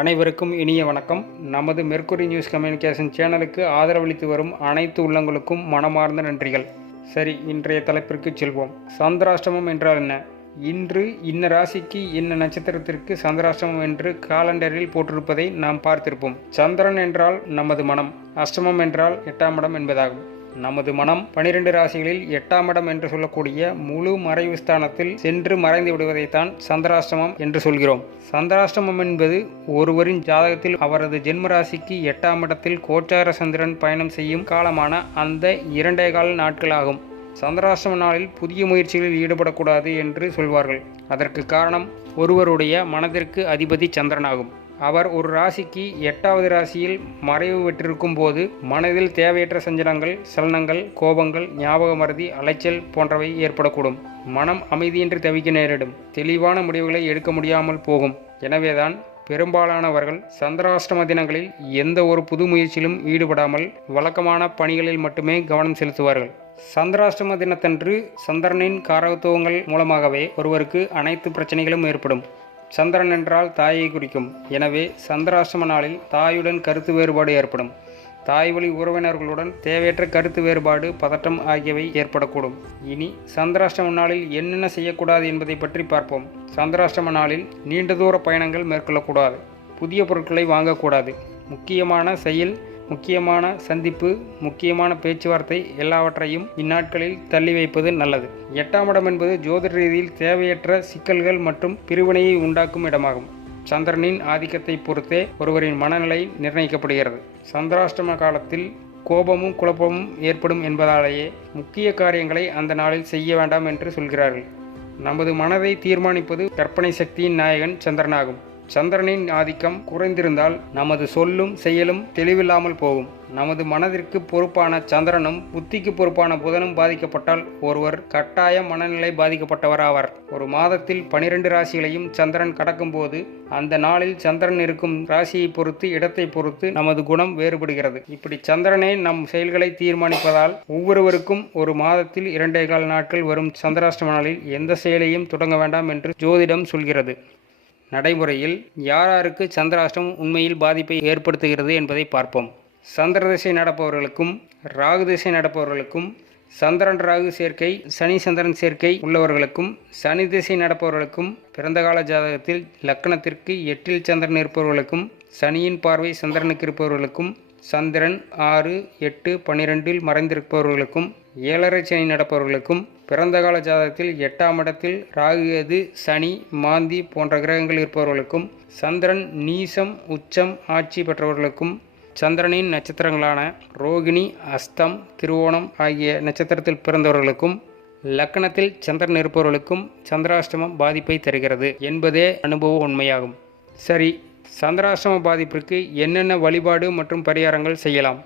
அனைவருக்கும் இனிய வணக்கம். நமது மெர்குரி நியூஸ் கம்யூனிகேஷன் சேனலுக்கு ஆதரவளித்து வரும் அனைத்து உள்ளங்களுக்கும் மனமார்ந்த நன்றிகள். சரி இன்றைய தலைப்பிற்கு செல்வோம். சந்திராஷ்டமம் என்றால் என்ன? இன்று இன்ன ராசிக்கு இன்ன நட்சத்திரத்திற்கு சந்திராஷ்டமம் என்று காலண்டரில் போட்டிருப்பதை நாம் பார்த்திருப்போம். சந்திரன் என்றால் நமது மனம் அஷ்டமம் என்றால் எட்டாம் இடம் என்பதாகும். நமது மனம் பனிரெண்டு ராசிகளில் எட்டாம் இடம் என்று சொல்லக்கூடிய முழு மறைவு ஸ்தானத்தில் சென்று மறைந்து விடுவதைத்தான் சந்திராஷ்டமம் என்று சொல்கிறோம். சந்திராஷ்டமம் என்பது ஒருவரின் ஜாதகத்தில் அவரது ஜென்ம ராசிக்கு எட்டாம் இடத்தில் கோச்சார சந்திரன் பயணம் செய்யும் காலமான அந்த இரண்டே கால நாட்களாகும். சந்திராஷ்டம நாளில் புதிய முயற்சிகளில் ஈடுபடக்கூடாது என்று சொல்வார்கள். அதற்கு காரணம் ஒருவருடைய மனதிற்கு அதிபதி சந்திரனாகும். அவர் ஒரு ராசிக்கு எட்டாவது ராசியில் மறைவு பெற்றிருக்கும் போது மனதில் தேவையற்ற சஞ்சலங்கள் சலனங்கள் கோபங்கள் ஞாபக மறதி அலைச்சல் போன்றவை ஏற்படக்கூடும். மனம் அமைதியின்றி தவிக்க நேரிடும். தெளிவான முடிவுகளை எடுக்க முடியாமல் போகும். எனவேதான் பெரும்பாலானவர்கள் சந்திராஷ்டம தினங்களில் எந்த ஒரு புது முயற்சியிலும் ஈடுபடாமல் வழக்கமான பணிகளில் மட்டுமே கவனம் செலுத்துவார்கள். சந்திராஷ்டம தினத்தன்று சந்திரனின் காரகத்துவங்கள் மூலமாகவே ஒருவருக்கு அனைத்து பிரச்சனைகளும் ஏற்படும். சந்திரன் என்றால் தாயை குறிக்கும். எனவே சந்திராசிரம நாளில் தாயுடன் கருத்து வேறுபாடு ஏற்படும். தாய் வழி உறவினர்களுடன் தேவையற்ற கருத்து வேறுபாடு பதட்டம் ஆகியவை ஏற்படக்கூடும். இனி சந்திராஷ்டம நாளில் என்னென்ன செய்யக்கூடாது என்பதை பற்றி பார்ப்போம். சந்திராஷ்டம நாளில் நீண்ட தூர பயணங்கள் மேற்கொள்ளக்கூடாது. புதிய பொருட்களை வாங்கக்கூடாது. முக்கியமான செயல் முக்கியமான சந்திப்பு முக்கியமான பேச்சுவார்த்தை எல்லாவற்றையும் இந்நாட்களில் தள்ளி வைப்பது நல்லது. எட்டாம் இடம் என்பது ஜோதிட ரீதியில் தேவையற்ற சிக்கல்கள் மற்றும் பிரிவினையை உண்டாக்கும் இடமாகும். சந்திரனின் ஆதிக்கத்தை பொறுத்தே ஒருவரின் மனநிலை நிர்ணயிக்கப்படுகிறது. சந்திராஷ்டம காலத்தில் கோபமும் குழப்பமும் ஏற்படும் என்பதாலேயே முக்கிய காரியங்களை அந்த நாளில் செய்ய வேண்டாம் என்று சொல்கிறார்கள். நமது மனதை தீர்மானிப்பது கற்பனை சக்தியின் நாயகன் சந்திரனாகும். சந்திரனின் ஆதிக்கம் குறைந்திருந்தால் நமது சொல்லும் செயலும் தெளிவில்லாமல் போகும். நமது மனதிற்கு பொறுப்பான சந்திரனும் புத்திக்கு பொறுப்பான புதனும் பாதிக்கப்பட்டால் ஒருவர் கட்டாய மனநிலை பாதிக்கப்பட்டவர் ஆவார் ஒரு மாதத்தில் பனிரெண்டு ராசிகளையும் சந்திரன் கடக்கும்போது அந்த நாளில் சந்திரன் இருக்கும் ராசியை பொறுத்து இடத்தை பொறுத்து நமது குணம் வேறுபடுகிறது. இப்படி சந்திரனே நம் செயல்களை தீர்மானிப்பதால் ஒவ்வொருவருக்கும் ஒரு மாதத்தில் இரண்டே கால் நாட்கள் வரும் சந்திராஷ்டம நாளில் எந்த செயலையும் தொடங்க வேண்டாம் என்று ஜோதிடம் சொல்கிறது. நடைமுறையில் யாராருக்கு சந்திராஷ்டம் உண்மையில் பாதிப்பை ஏற்படுத்துகிறது என்பதை பார்ப்போம். சந்திர திசை நடப்பவர்களுக்கும் ராகு திசை நடப்பவர்களுக்கும் சந்திரன் ராகு சேர்க்கை சனி சந்திரன் சேர்க்கை உள்ளவர்களுக்கும் சனி திசை நடப்பவர்களுக்கும் பிறந்த கால ஜாதகத்தில் லக்கணத்திற்கு எட்டில் சந்திரன் இருப்பவர்களுக்கும் சனியின் பார்வை சந்திரனுக்கு இருப்பவர்களுக்கும் சந்திரன் ஆறு எட்டு பன்னிரெண்டில் மறைந்திருப்பவர்களுக்கும் ஏழரை சனி நடப்பவர்களுக்கும் பிறந்த கால ஜாதகத்தில் எட்டாம் இடத்தில் ராகு எது சனி மாந்தி போன்ற கிரகங்கள் இருப்பவர்களுக்கும் சந்திரன் நீசம் உச்சம் ஆட்சி பெற்றவர்களுக்கும் சந்திரனின் நட்சத்திரங்களான ரோகிணி அஸ்தம் திருவோணம் ஆகிய நட்சத்திரத்தில் பிறந்தவர்களுக்கும் லக்கணத்தில் சந்திரன் இருப்பவர்களுக்கும் சந்திராஷ்டமம் பாதிப்பை தருகிறது என்பதே அனுபவ உண்மையாகும். சரி சந்திராஷ்டம பாதிப்பிற்கு என்னென்ன வழிபாடு மற்றும் பரிகாரங்கள் செய்யலாம்?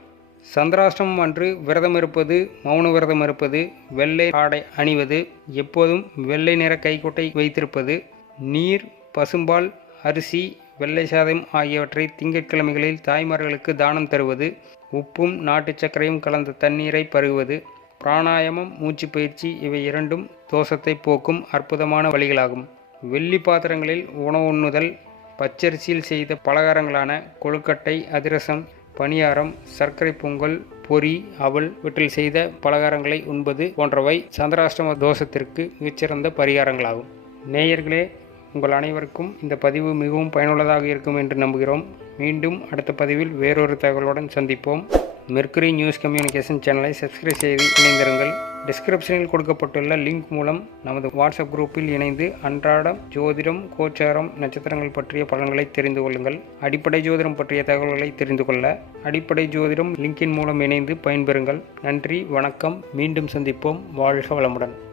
சந்திராஷ்டமம் அன்று விரதம் இருப்பது மௌன விரதம் இருப்பது வெள்ளை ஆடை அணிவது எப்போதும் வெள்ளை நிற கைக்குட்டை வைத்திருப்பது நீர் பசும்பால் அரிசி வெள்ளை சாதம் ஆகியவற்றை திங்கட்கிழமைகளில் தாய்மார்களுக்கு தானம் தருவது உப்பும் நாட்டு சர்க்கரையும் கலந்த தண்ணீரை பருகுவது பிராணாயாமம் மூச்சு பயிற்சி இவை இரண்டும் தோஷத்தை போக்கும் அற்புதமான வழிகளாகும். வெள்ளி பாத்திரங்களில் உணவு உண்ணுதல் பச்சரிசியில் செய்த பலகாரங்களான கொழுக்கட்டை அதிரசம் பணியாரம் சர்க்கரை பொங்கல் பொரி அவல் வீட்டில் செய்த பலகாரங்களை உண்பது போன்றவை சந்திராஷ்டம தோஷத்திற்கு மிகச்சிறந்த பரிகாரங்களாகும். நேயர்களே உங்கள் அனைவருக்கும் இந்த பதிவு மிகவும் பயனுள்ளதாக இருக்கும் என்று நம்புகிறோம். மீண்டும் அடுத்த பதிவில் வேறொரு தகவலுடன் சந்திப்போம். மெர்க்குரி நியூஸ் கம்யூனிகேஷன் சேனலை சப்ஸ்கிரைப் செய்து இணைந்திருங்கள். டிஸ்கிரிப்ஷனில் கொடுக்கப்பட்டுள்ள லிங்க் மூலம் நமது வாட்ஸ்அப் குரூப்பில் இணைந்து அன்றாடம் ஜோதிடம் கோச்சாரம் நட்சத்திரங்கள் பற்றிய பலன்களை தெரிந்து கொள்ளுங்கள். அடிப்படை ஜோதிடம் பற்றிய தகவல்களை தெரிந்து கொள்ள அடிப்படை ஜோதிடம் லிங்கின் மூலம் இணைந்து பயன்பெறுங்கள். நன்றி வணக்கம். மீண்டும் சந்திப்போம். வாழ்க வளமுடன்.